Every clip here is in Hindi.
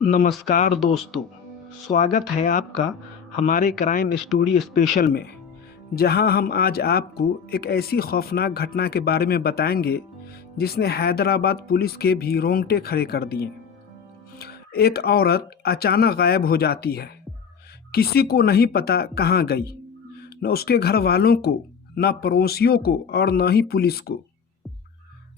नमस्कार दोस्तों, स्वागत है आपका हमारे क्राइम स्टोरी स्पेशल में, जहां हम आज आपको एक ऐसी खौफनाक घटना के बारे में बताएंगे जिसने हैदराबाद पुलिस के भी रोंगटे खड़े कर दिए। एक औरत अचानक गायब हो जाती है। किसी को नहीं पता कहाँ गई, न उसके घर वालों को, न पड़ोसियों को और न ही पुलिस को।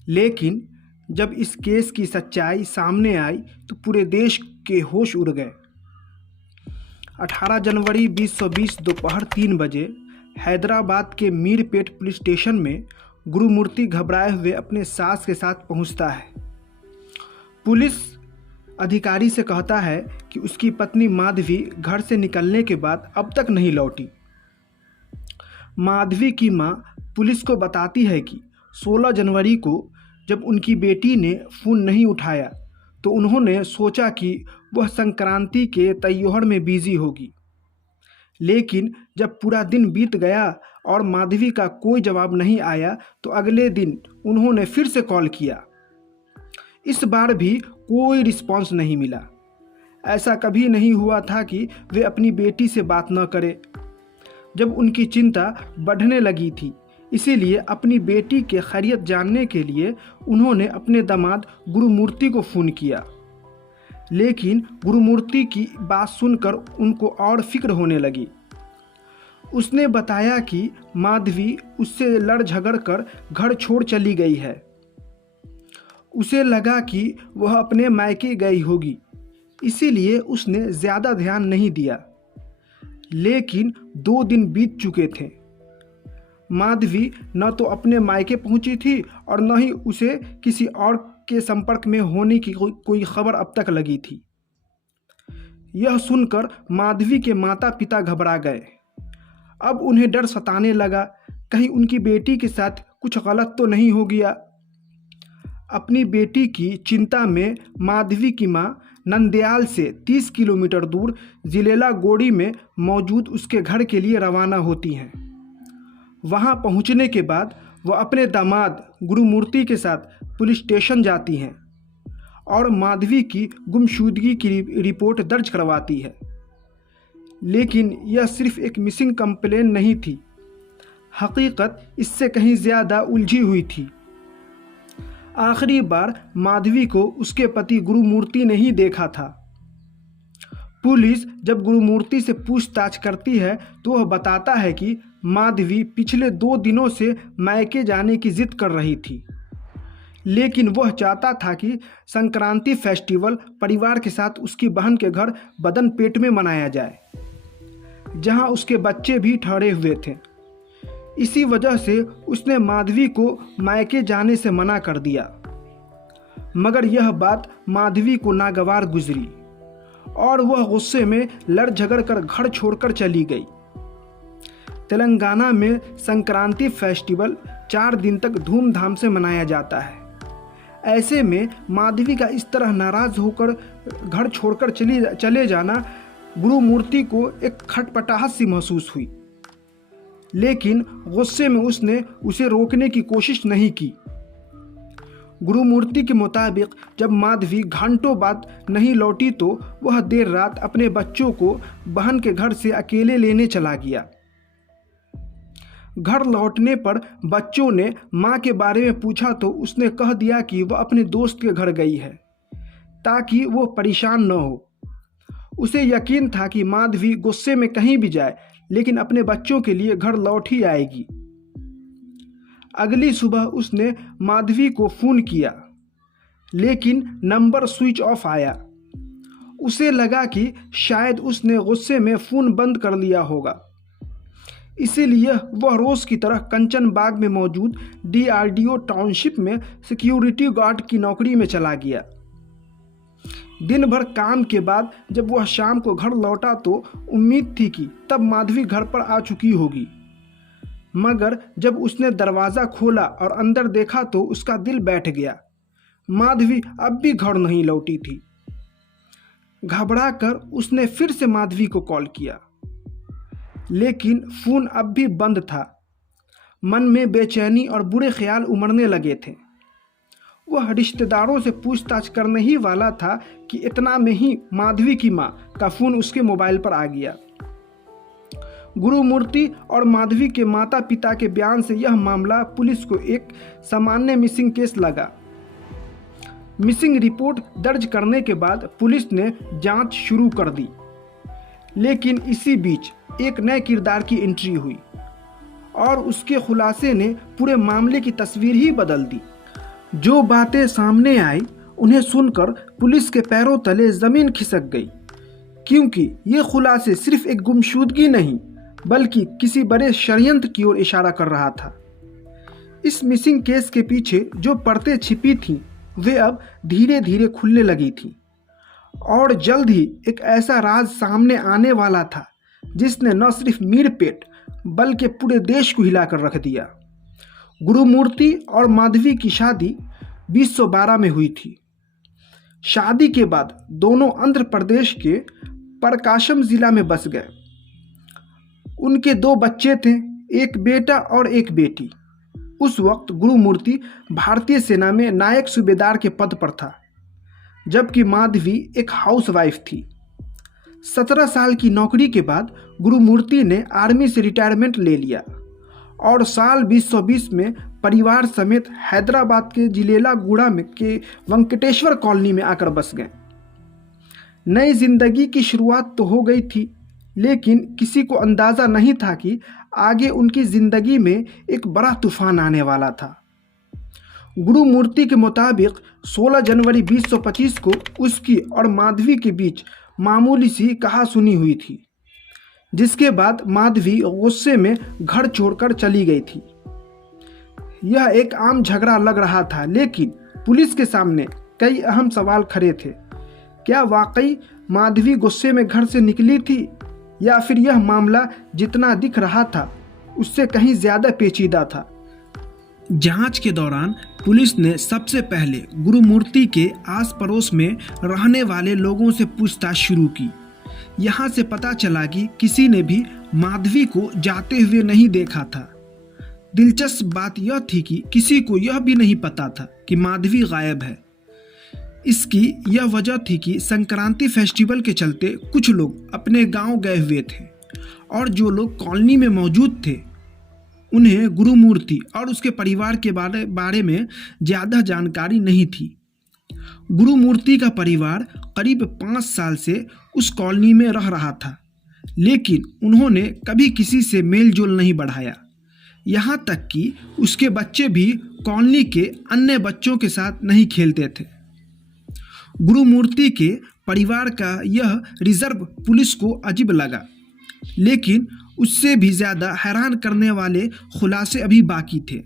लेकिन जब इस केस की सच्चाई सामने आई तो पूरे देश के होश उड़ गए। 18 जनवरी 2020 दोपहर 3 बजे हैदराबाद के मीरपेट पुलिस स्टेशन में गुरुमूर्ति घबराए हुए अपने सास के साथ पहुंचता है। पुलिस अधिकारी से कहता है कि उसकी पत्नी माधवी घर से निकलने के बाद अब तक नहीं लौटी। माधवी की मां पुलिस को बताती है कि 16 जनवरी को जब उनकी बेटी ने फ़ोन नहीं उठाया तो उन्होंने सोचा कि वह संक्रांति के त्योहार में बिजी होगी। लेकिन जब पूरा दिन बीत गया और माधवी का कोई जवाब नहीं आया तो अगले दिन उन्होंने फिर से कॉल किया। इस बार भी कोई रिस्पॉन्स नहीं मिला। ऐसा कभी नहीं हुआ था कि वे अपनी बेटी से बात न करें। जब उनकी चिंता बढ़ने लगी थी, इसीलिए अपनी बेटी के खैरियत जानने के लिए उन्होंने अपने दामाद गुरुमूर्ति को फ़ोन किया। लेकिन गुरुमूर्ति की बात सुनकर उनको और फिक्र होने लगी। उसने बताया कि माधवी उससे लड़ झगड़ कर घर छोड़ चली गई है। उसे लगा कि वह अपने मायके गई होगी, इसीलिए उसने ज़्यादा ध्यान नहीं दिया। लेकिन 2 दिन बीत चुके थे। माधवी न तो अपने मायके पहुंची थी और न ही उसे किसी और के संपर्क में होने की कोई खबर अब तक लगी थी। यह सुनकर माधवी के माता पिता घबरा गए। अब उन्हें डर सताने लगा, कहीं उनकी बेटी के साथ कुछ गलत तो नहीं हो गया। अपनी बेटी की चिंता में माधवी की मां नंदयाल से 30 किलोमीटर दूर जिलेला गोड़ी में मौजूद उसके घर के लिए रवाना होती हैं। वहां पहुंचने के बाद वह अपने दामाद गुरुमूर्ति के साथ पुलिस स्टेशन जाती हैं और माधवी की गुमशुदगी की रिपोर्ट दर्ज करवाती है। लेकिन यह सिर्फ एक मिसिंग कंप्लेन नहीं थी, हकीकत इससे कहीं ज़्यादा उलझी हुई थी। आखिरी बार माधवी को उसके पति गुरुमूर्ति ने ही देखा था। पुलिस जब गुरुमूर्ति से पूछताछ करती है तो वह बताता है कि माधवी पिछले 2 दिनों से मायके जाने की जिद कर रही थी। लेकिन वह चाहता था कि संक्रांति फेस्टिवल परिवार के साथ उसकी बहन के घर बदनपेट में मनाया जाए, जहां उसके बच्चे भी ठहरे हुए थे। इसी वजह से उसने माधवी को मायके जाने से मना कर दिया। मगर यह बात माधवी को नागवार गुजरी और वह गुस्से में लड़ झगड़ कर घर छोड़कर चली गई। तेलंगाना में संक्रांति फेस्टिवल 4 दिन तक धूमधाम से मनाया जाता है। ऐसे में माधवी का इस तरह नाराज होकर घर छोड़कर चले जाना गुरुमूर्ति को एक खटपटाहट सी महसूस हुई। लेकिन गुस्से में उसने उसे रोकने की कोशिश नहीं की। गुरुमूर्ति के मुताबिक जब माधवी घंटों बाद नहीं लौटी तो वह देर रात अपने बच्चों को बहन के घर से अकेले लेने चला गया। घर लौटने पर बच्चों ने मां के बारे में पूछा तो उसने कह दिया कि वह अपने दोस्त के घर गई है ताकि वो परेशान न हो। उसे यकीन था कि माधवी गुस्से में कहीं भी जाए लेकिन अपने बच्चों के लिए घर लौट ही आएगी। अगली सुबह उसने माधवी को फ़ोन किया, लेकिन नंबर स्विच ऑफ आया। उसे लगा कि शायद उसने गुस्से में फ़ोन बंद कर लिया होगा। इसीलिए वह रोज़ की तरह कंचन बाग में मौजूद DRDO टाउनशिप में सिक्योरिटी गार्ड की नौकरी में चला गया। दिन भर काम के बाद जब वह शाम को घर लौटा तो उम्मीद थी कि तब माधवी घर पर आ चुकी होगी। मगर जब उसने दरवाज़ा खोला और अंदर देखा तो उसका दिल बैठ गया। माधवी अब भी घर नहीं लौटी थी। घबराकर उसने फिर से माधवी को कॉल किया, लेकिन फ़ोन अब भी बंद था। मन में बेचैनी और बुरे ख्याल उमड़ने लगे थे। वह रिश्तेदारों से पूछताछ करने ही वाला था कि इतना में ही माधवी की मां का फोन उसके मोबाइल पर आ गया। गुरुमूर्ति और माधवी के माता पिता के बयान से यह मामला पुलिस को एक सामान्य मिसिंग केस लगा। मिसिंग रिपोर्ट दर्ज करने के बाद पुलिस ने जांच शुरू कर दी, लेकिन इसी बीच एक नए किरदार की एंट्री हुई और उसके खुलासे ने पूरे मामले की तस्वीर ही बदल दी। जो बातें सामने आई उन्हें सुनकर पुलिस के पैरों तले जमीन खिसक गई, क्योंकि ये खुलासे सिर्फ एक गुमशुदगी नहीं बल्कि किसी बड़े षड्यंत्र की ओर इशारा कर रहा था। इस मिसिंग केस के पीछे जो परतें छिपी थीं वे अब धीरे धीरे खुलने लगी थीं और जल्द ही एक ऐसा राज सामने आने वाला था जिसने न सिर्फ मीरपेट बल्कि पूरे देश को हिलाकर रख दिया। गुरुमूर्ति और माधवी की शादी 2012 में हुई थी। शादी के बाद दोनों आंध्र प्रदेश के प्रकाशम जिला में बस गए। उनके 2 बच्चे थे, एक बेटा और एक बेटी। उस वक्त गुरुमूर्ति भारतीय सेना में नायक सूबेदार के पद पर था, जबकि माधवी एक हाउसवाइफ थी। 17 साल की नौकरी के बाद गुरुमूर्ति ने आर्मी से रिटायरमेंट ले लिया और साल 2020 में परिवार समेत हैदराबाद के जिलेलागुड़ा में के वेंकटेश्वर कॉलोनी में आकर बस गए। नई जिंदगी की शुरुआत तो हो गई थी, लेकिन किसी को अंदाज़ा नहीं था कि आगे उनकी ज़िंदगी में एक बड़ा तूफान आने वाला था। गुरुमूर्ति के मुताबिक 16 जनवरी 2025 को उसकी और माधवी के बीच मामूली सी कहासुनी हुई थी, जिसके बाद माधवी गुस्से में घर छोड़कर चली गई थी। यह एक आम झगड़ा लग रहा था, लेकिन पुलिस के सामने कई अहम सवाल खड़े थे। क्या वाकई माधवी गुस्से में घर से निकली थी, या फिर यह मामला जितना दिख रहा था उससे कहीं ज़्यादा पेचीदा था? जांच के दौरान पुलिस ने सबसे पहले गुरुमूर्ति के आस पड़ोस में रहने वाले लोगों से पूछताछ शुरू की। यहाँ से पता चला कि किसी ने भी माधवी को जाते हुए नहीं देखा था। दिलचस्प बात यह थी कि किसी को यह भी नहीं पता था कि माधवी गायब है। इसकी यह वजह थी कि संक्रांति फेस्टिवल के चलते कुछ लोग अपने गांव गए हुए थे और जो लोग कॉलोनी में मौजूद थे उन्हें गुरुमूर्ति और उसके परिवार के बारे में ज़्यादा जानकारी नहीं थी। गुरुमूर्ति का परिवार करीब 5 साल से उस कॉलोनी में रह रहा था, लेकिन उन्होंने कभी किसी से मेल जोल नहीं बढ़ाया। यहाँ तक कि उसके बच्चे भी कॉलोनी के अन्य बच्चों के साथ नहीं खेलते थे। गुरुमूर्ति के परिवार का यह रिजर्व पुलिस को अजीब लगा, लेकिन उससे भी ज़्यादा हैरान करने वाले खुलासे अभी बाकी थे।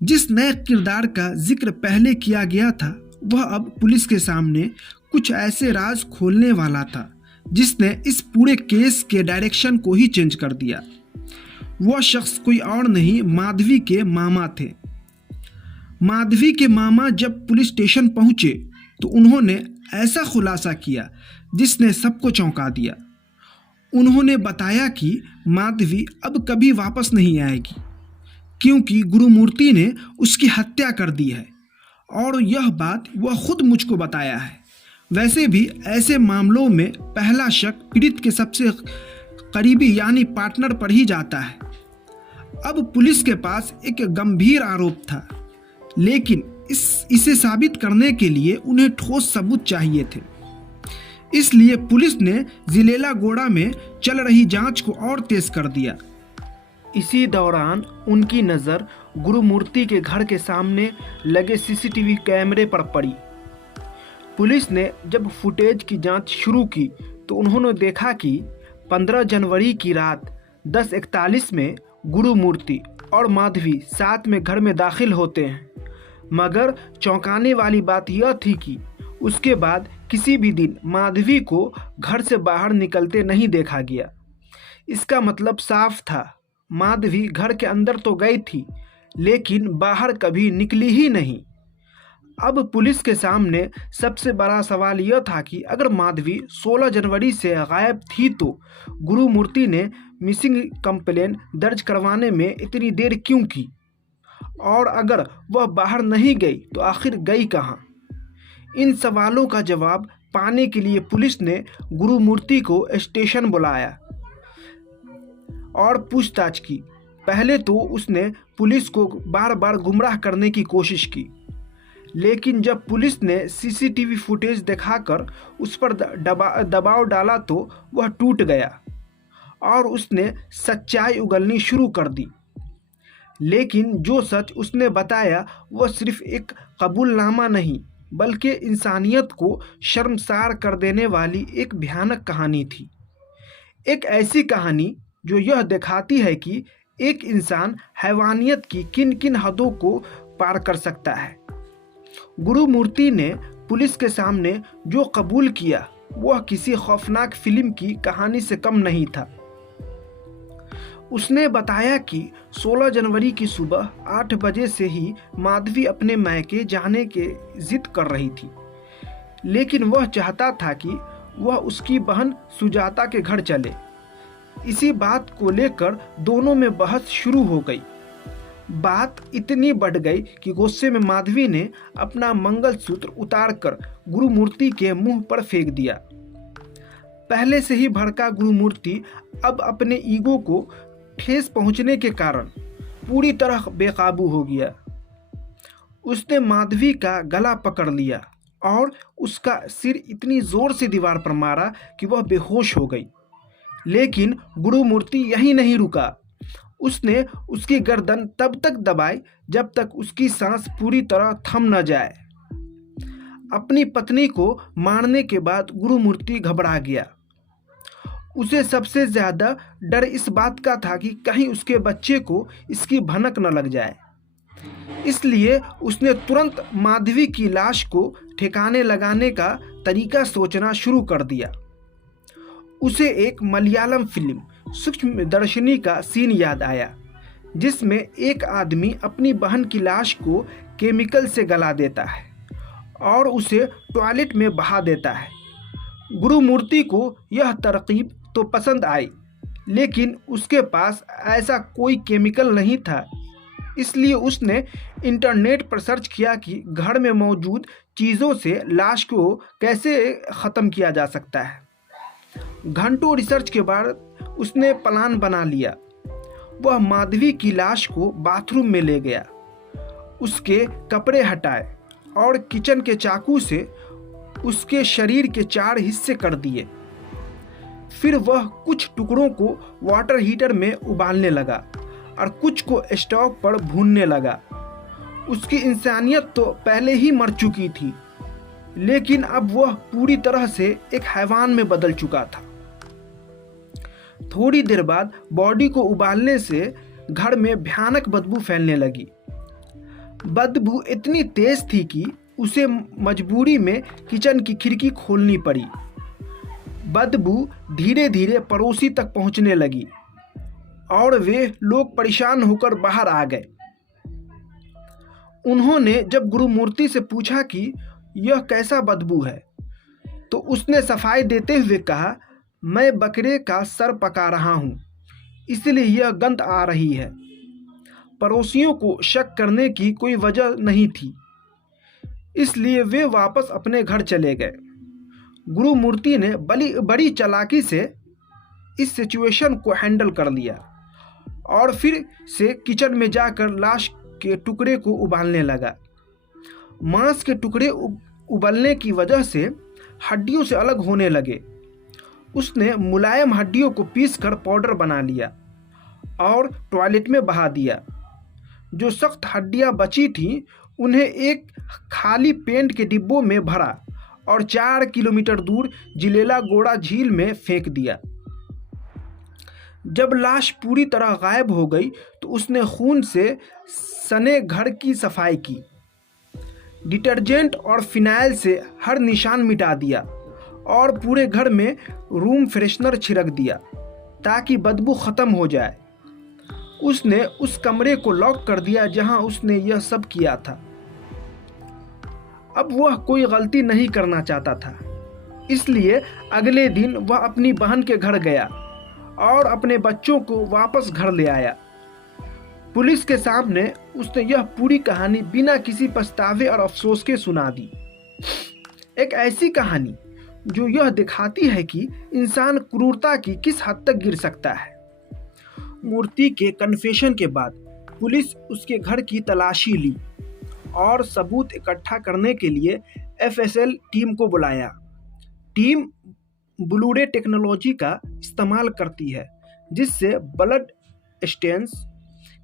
जिस नए किरदार का जिक्र पहले किया गया था वह अब पुलिस के सामने कुछ ऐसे राज खोलने वाला था जिसने इस पूरे केस के डायरेक्शन को ही चेंज कर दिया। वह शख्स कोई और नहीं, माधवी के मामा थे। माधवी के मामा जब पुलिस स्टेशन पहुंचे तो उन्होंने ऐसा खुलासा किया जिसने सबको चौंका दिया। उन्होंने बताया कि माधवी अब कभी वापस नहीं आएगी, क्योंकि गुरुमूर्ति ने उसकी हत्या कर दी है, और यह बात वह खुद मुझको बताया है। वैसे भी ऐसे मामलों में पहला शक पीड़ित के सबसे करीबी यानी पार्टनर पर ही जाता है। अब पुलिस के पास एक गंभीर आरोप था, लेकिन इसे साबित करने के लिए उन्हें ठोस सबूत चाहिए थे। इसलिए पुलिस ने जिलेलागुड़ा में चल रही जांच को और तेज कर दिया। इसी दौरान उनकी नज़र गुरुमूर्ति के घर के सामने लगे सीसीटीवी कैमरे पर पड़ी। पुलिस ने जब फुटेज की जांच शुरू की तो उन्होंने देखा कि 15 जनवरी की रात 10:41 में गुरुमूर्ति और माधवी साथ में घर में दाखिल होते हैं। मगर चौंकाने वाली बात यह थी कि उसके बाद किसी भी दिन माधवी को घर से बाहर निकलते नहीं देखा गया। इसका मतलब साफ था, माधवी घर के अंदर तो गई थी लेकिन बाहर कभी निकली ही नहीं। अब पुलिस के सामने सबसे बड़ा सवाल यह था कि अगर माधवी 16 जनवरी से गायब थी तो गुरुमूर्ति ने मिसिंग कंप्लेन दर्ज करवाने में इतनी देर क्यों की, और अगर वह बाहर नहीं गई तो आखिर गई कहाँ? इन सवालों का जवाब पाने के लिए पुलिस ने गुरुमूर्ति को स्टेशन बुलाया और पूछताछ की। पहले तो उसने पुलिस को बार बार गुमराह करने की कोशिश की, लेकिन जब पुलिस ने सीसीटीवी फुटेज दिखाकर उस पर दबाव डाला तो वह टूट गया और उसने सच्चाई उगलनी शुरू कर दी। लेकिन जो सच उसने बताया वह सिर्फ एक कबूलनामा नहीं, बल्कि इंसानियत को शर्मसार कर देने वाली एक भयानक कहानी थी। एक ऐसी कहानी जो यह दिखाती है कि एक इंसान हैवानियत की किन किन हदों को पार कर सकता है। गुरुमूर्ति ने पुलिस के सामने जो कबूल किया वह किसी खौफनाक फिल्म की कहानी से कम नहीं था। उसने बताया कि 16 जनवरी की सुबह 8 बजे से ही माधवी अपने मायके जाने के जिद कर रही थी, लेकिन वह चाहता था कि वह उसकी बहन सुजाता के घर चले। इसी बात को लेकर दोनों में बहस शुरू हो गई। बात इतनी बढ़ गई कि गुस्से में माधवी ने अपना मंगलसूत्र उतारकर गुरुमूर्ति के मुंह पर फेंक दिया। पहले से ही भड़का गुरुमूर्ति अब अपने ईगो को ठेस पहुंचने के कारण पूरी तरह बेकाबू हो गया। उसने माधवी का गला पकड़ लिया और उसका सिर इतनी जोर से दीवार पर मारा कि वह बेहोश हो गई। लेकिन गुरुमूर्ति यहीं नहीं रुका। उसने उसकी गर्दन तब तक दबाई जब तक उसकी सांस पूरी तरह थम न जाए। अपनी पत्नी को मारने के बाद गुरुमूर्ति घबरा गया। उसे सबसे ज़्यादा डर इस बात का था कि कहीं उसके बच्चे को इसकी भनक न लग जाए। इसलिए उसने तुरंत माधवी की लाश को ठिकाने लगाने का तरीका सोचना शुरू कर दिया। उसे एक मलयालम फिल्म सूक्ष्मदर्शिनी का सीन याद आया, जिसमें एक आदमी अपनी बहन की लाश को केमिकल से गला देता है और उसे टॉयलेट में बहा देता है। गुरुमूर्ति को यह तरकीब तो पसंद आई, लेकिन उसके पास ऐसा कोई केमिकल नहीं था। इसलिए उसने इंटरनेट पर सर्च किया कि घर में मौजूद चीज़ों से लाश को कैसे ख़त्म किया जा सकता है। घंटों रिसर्च के बाद उसने प्लान बना लिया। वह माधवी की लाश को बाथरूम में ले गया, उसके कपड़े हटाए और किचन के चाकू से उसके शरीर के 4 हिस्से कर दिए। फिर वह कुछ टुकड़ों को वाटर हीटर में उबालने लगा और कुछ को स्टोव पर भूनने लगा। उसकी इंसानियत तो पहले ही मर चुकी थी, लेकिन अब वह पूरी तरह से एक हैवान में बदल चुका था। थोड़ी देर बाद बॉडी को उबालने से घर में भयानक बदबू फैलने लगी। बदबू इतनी तेज थी कि उसे मजबूरी में किचन की खिड़की खोलनी पड़ी। बदबू धीरे धीरे पड़ोसी तक पहुंचने लगी और वे लोग परेशान होकर बाहर आ गए। उन्होंने जब गुरुमूर्ति से पूछा कि यह कैसा बदबू है, तो उसने सफाई देते हुए कहा, मैं बकरे का सर पका रहा हूँ, इसलिए यह गंध आ रही है। पड़ोसियों को शक करने की कोई वजह नहीं थी, इसलिए वे वापस अपने घर चले गए। गुरुमूर्ति ने बड़ी चालाकी से इस सिचुएशन को हैंडल कर लिया और फिर से किचन में जाकर लाश के टुकड़े को उबालने लगा। मांस के टुकड़े उबलने की वजह से हड्डियों से अलग होने लगे। उसने मुलायम हड्डियों को पीसकर पाउडर बना लिया और टॉयलेट में बहा दिया। जो सख्त हड्डियां बची थीं उन्हें एक खाली पेंट के डिब्बों में भरा और 4 किलोमीटर दूर जिलेला गोड़ा झील में फेंक दिया। जब लाश पूरी तरह गायब हो गई तो उसने खून से सने घर की सफाई की। डिटर्जेंट और फिनाइल से हर निशान मिटा दिया और पूरे घर में रूम फ्रेशनर छिड़क दिया ताकि बदबू ख़त्म हो जाए। उसने उस कमरे को लॉक कर दिया जहां उसने यह सब किया था। अब वह कोई गलती नहीं करना चाहता था, इसलिए अगले दिन वह अपनी बहन के घर गया और अपने बच्चों को वापस घर ले आया। पुलिस के सामने उसने यह पूरी कहानी बिना किसी पछतावे और अफसोस के सुना दी। एक ऐसी कहानी जो यह दिखाती है कि इंसान क्रूरता की किस हद तक गिर सकता है। मूर्ति के कन्फेशन के बाद पुलिस उसके घर की तलाशी ली और सबूत इकट्ठा करने के लिए एफएसएल टीम को बुलाया। टीम ब्लू रे टेक्नोलॉजी का इस्तेमाल करती है, जिससे ब्लड स्टेन्स,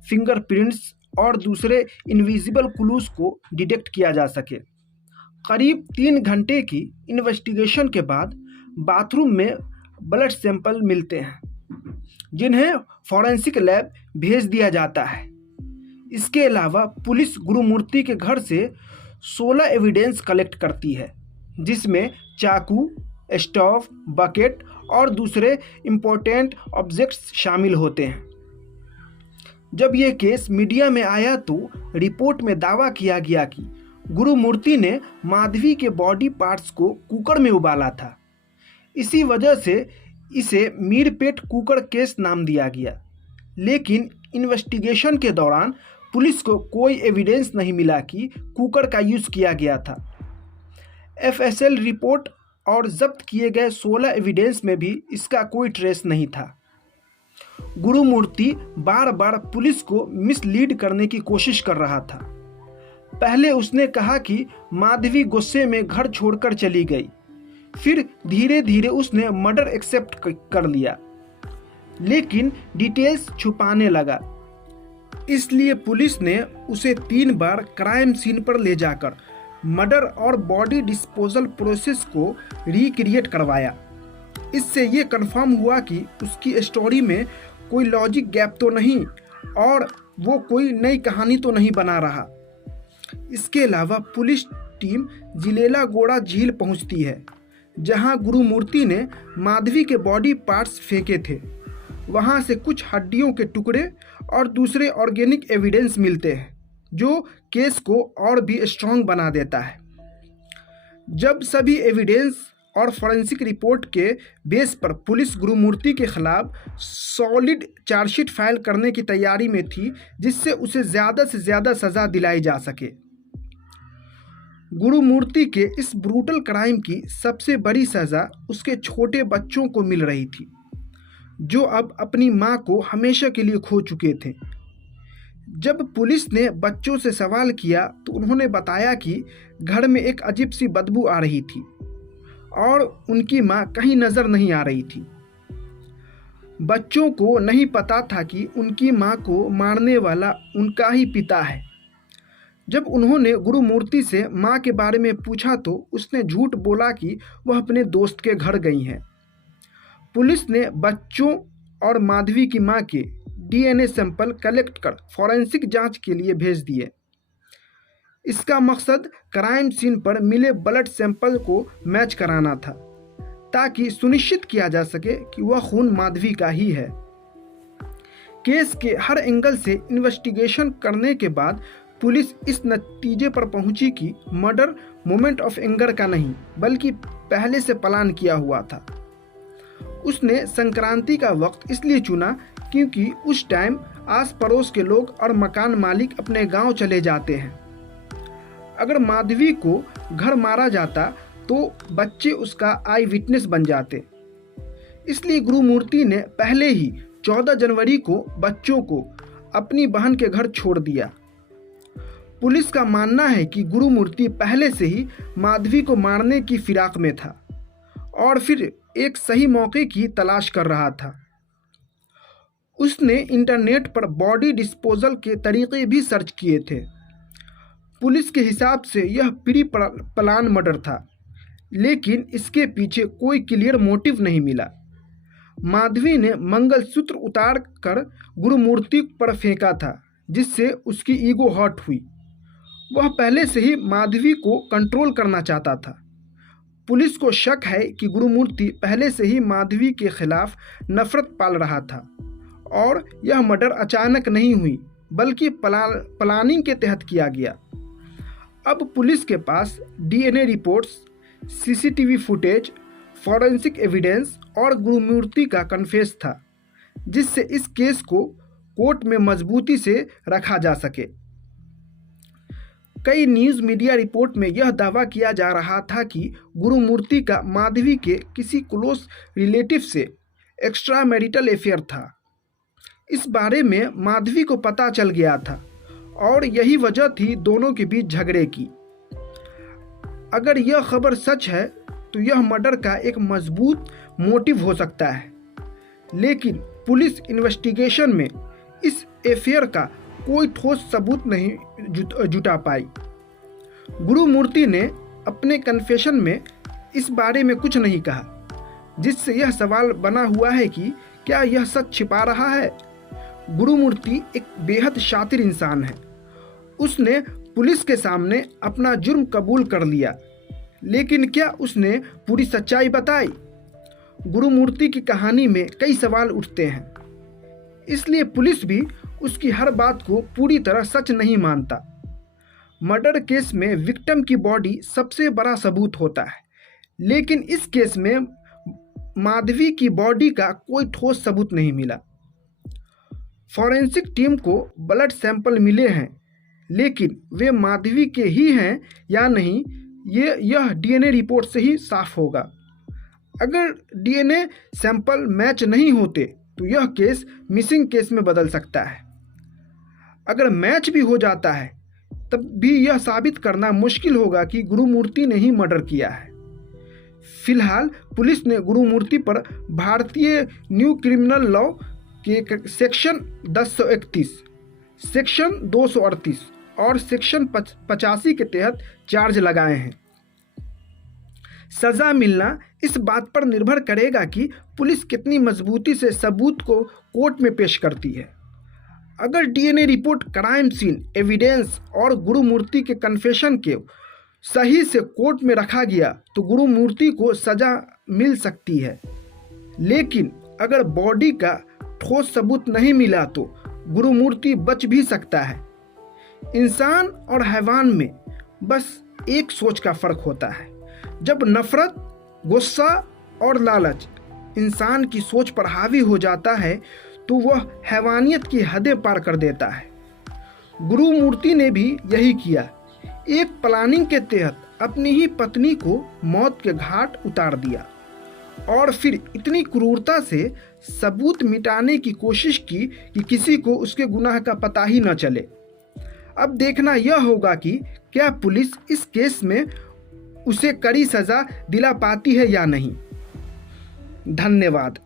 फिंगरप्रिंट्स और दूसरे इनविजिबल क्लूज को डिटेक्ट किया जा सके। करीब 3 घंटे की इन्वेस्टिगेशन के बाद बाथरूम में ब्लड सैंपल मिलते हैं, जिन्हें फॉरेंसिक लैब भेज दिया जाता है। इसके अलावा पुलिस गुरुमूर्ति के घर से 16 एविडेंस कलेक्ट करती है, जिसमें चाकू, स्टोव, बकेट और दूसरे इम्पोर्टेंट ऑब्जेक्ट्स शामिल होते हैं। जब यह केस मीडिया में आया तो रिपोर्ट में दावा किया गया कि गुरुमूर्ति ने माधवी के बॉडी पार्ट्स को कुकर में उबाला था। इसी वजह से इसे मीरपेट कुकर केस नाम दिया गया। लेकिन इन्वेस्टिगेशन के दौरान पुलिस को कोई एविडेंस नहीं मिला कि कुकर का यूज़ किया गया था। एफएसएल रिपोर्ट और जब्त किए गए 16 एविडेंस में भी इसका कोई ट्रेस नहीं था। गुरुमूर्ति बार बार पुलिस को मिसलीड करने की कोशिश कर रहा था। पहले उसने कहा कि माधवी गुस्से में घर छोड़कर चली गई, फिर धीरे धीरे उसने मर्डर एक्सेप्ट कर लिया, लेकिन डिटेल्स छुपाने लगा। इसलिए पुलिस ने उसे 3 बार क्राइम सीन पर ले जाकर मर्डर और बॉडी डिस्पोजल प्रोसेस को रिक्रिएट करवाया। इससे ये कंफर्म हुआ कि उसकी स्टोरी में कोई लॉजिक गैप तो नहीं और वो कोई नई कहानी तो नहीं बना रहा। इसके अलावा पुलिस टीम जिलेला गोड़ा झील पहुंचती है, जहां गुरुमूर्ति ने माधवी के बॉडी पार्ट्स फेंके थे। वहां से कुछ हड्डियों के टुकड़े और दूसरे ऑर्गेनिक एविडेंस मिलते हैं, जो केस को और भी स्ट्रॉन्ग बना देता है। जब सभी एविडेंस और फॉरेंसिक रिपोर्ट के बेस पर पुलिस गुरुमूर्ति के खिलाफ सॉलिड चार्जशीट फाइल करने की तैयारी में थी, जिससे उसे ज़्यादा से ज़्यादा सज़ा दिलाई जा सके। गुरुमूर्ति के इस ब्रूटल क्राइम की सबसे बड़ी सज़ा उसके छोटे बच्चों को मिल रही थी, जो अब अपनी मां को हमेशा के लिए खो चुके थे। जब पुलिस ने बच्चों से सवाल किया तो उन्होंने बताया कि घर में एक अजीब सी बदबू आ रही थी और उनकी मां कहीं नज़र नहीं आ रही थी। बच्चों को नहीं पता था कि उनकी मां को मारने वाला उनका ही पिता है। जब उन्होंने गुरुमूर्ति से मां के बारे में पूछा तो उसने झूठ बोला कि वह अपने दोस्त के घर गई हैं। पुलिस ने बच्चों और माधवी की मां के डीएनए सैंपल कलेक्ट कर फॉरेंसिक जांच के लिए भेज दिए। इसका मकसद क्राइम सीन पर मिले ब्लड सैंपल को मैच कराना था, ताकि सुनिश्चित किया जा सके कि वह खून माधवी का ही है। केस के हर एंगल से इन्वेस्टिगेशन करने के बाद पुलिस इस नतीजे पर पहुंची कि मर्डर मोमेंट ऑफ एंगर का नहीं, बल्कि पहले से प्लान किया हुआ था। उसने संक्रांति का वक्त इसलिए चुना क्योंकि उस टाइम आस पड़ोस के लोग और मकान मालिक अपने गांव चले जाते हैं। अगर माधवी को घर मारा जाता तो बच्चे उसका आई विटनेस बन जाते। इसलिए गुरुमूर्ति ने पहले ही 14 जनवरी को बच्चों को अपनी बहन के घर छोड़ दिया। पुलिस का मानना है कि गुरुमूर्ति पहले से ही माधवी को मारने की फिराक में था और फिर एक सही मौके की तलाश कर रहा था। उसने इंटरनेट पर बॉडी डिस्पोजल के तरीके भी सर्च किए थे। पुलिस के हिसाब से यह प्री प्लान मर्डर था, लेकिन इसके पीछे कोई क्लियर मोटिव नहीं मिला। माधवी ने मंगलसूत्र उतार कर गुरुमूर्ति पर फेंका था, जिससे उसकी ईगो हर्ट हुई। वह पहले से ही माधवी को कंट्रोल करना चाहता था। पुलिस को शक है कि गुरुमूर्ति पहले से ही माधवी के खिलाफ नफरत पाल रहा था और यह मर्डर अचानक नहीं हुई, बल्कि प्लानिंग के तहत किया गया। अब पुलिस के पास DNA reports, CCTV footage, forensic evidence और गुरुमूर्ति का कन्फेस था, जिससे इस केस को कोर्ट में मजबूती से रखा जा सके। कई न्यूज़ मीडिया रिपोर्ट में यह दावा किया जा रहा था कि गुरुमूर्ति का माधवी के किसी क्लोज रिलेटिव से एक्स्ट्रा मैरिटल अफेयर था। इस बारे में माधवी को पता चल गया था और यही वजह थी दोनों के बीच झगड़े की। अगर यह खबर सच है तो यह मर्डर का एक मजबूत मोटिव हो सकता है, लेकिन पुलिस इन्वेस्टिगेशन में इस अफेयर का कोई ठोस सबूत नहीं जुटा पाई। गुरुमूर्ति ने अपने कन्फेशन में इस बारे में कुछ नहीं कहा, जिससे यह सवाल बना हुआ है कि क्या यह सच छिपा रहा है। गुरुमूर्ति एक बेहद शातिर इंसान है। उसने पुलिस के सामने अपना जुर्म कबूल कर लिया, लेकिन क्या उसने पूरी सच्चाई बताई? गुरुमूर्ति की कहानी में कई सवाल उठते हैं, इसलिए पुलिस भी उसकी हर बात को पूरी तरह सच नहीं मानता। मर्डर केस में विक्टिम की बॉडी सबसे बड़ा सबूत होता है, लेकिन इस केस में माधवी की बॉडी का कोई ठोस सबूत नहीं मिला। फॉरेंसिक टीम को ब्लड सैंपल मिले हैं, लेकिन वे माधवी के ही हैं या नहीं यह डीएनए रिपोर्ट से ही साफ होगा। अगर डीएनए सैंपल मैच नहीं होते तो यह केस मिसिंग केस में बदल सकता है। अगर मैच भी हो जाता है तब भी यह साबित करना मुश्किल होगा कि गुरुमूर्ति ने ही मर्डर किया है। फिलहाल पुलिस ने गुरुमूर्ति पर भारतीय न्यू क्रिमिनल लॉ के सेक्शन 1031, सेक्शन 238 और सेक्शन 85 के तहत चार्ज लगाए हैं। सज़ा मिलना इस बात पर निर्भर करेगा कि पुलिस कितनी मजबूती से सबूत को कोर्ट में पेश करती है। अगर DNA report, crime scene evidence और गुरुमूर्ति के कन्फेशन के सही से कोर्ट में रखा गया तो गुरुमूर्ति को सज़ा मिल सकती है, लेकिन अगर बॉडी का ठोस सबूत नहीं मिला तो गुरुमूर्ति बच भी सकता है। इंसान और हैवान में बस एक सोच का फर्क होता है। जब नफरत, गुस्सा और लालच इंसान की सोच पर हावी हो जाता है तो वह हैवानियत की हदें पार कर देता है। गुरुमूर्ति ने भी यही किया। एक प्लानिंग के तहत अपनी ही पत्नी को मौत के घाट उतार दिया और फिर इतनी क्रूरता से सबूत मिटाने की कोशिश की कि किसी को उसके गुनाह का पता ही न चले। अब देखना यह होगा कि क्या पुलिस इस केस में उसे कड़ी सज़ा दिला पाती है या नहीं। धन्यवाद।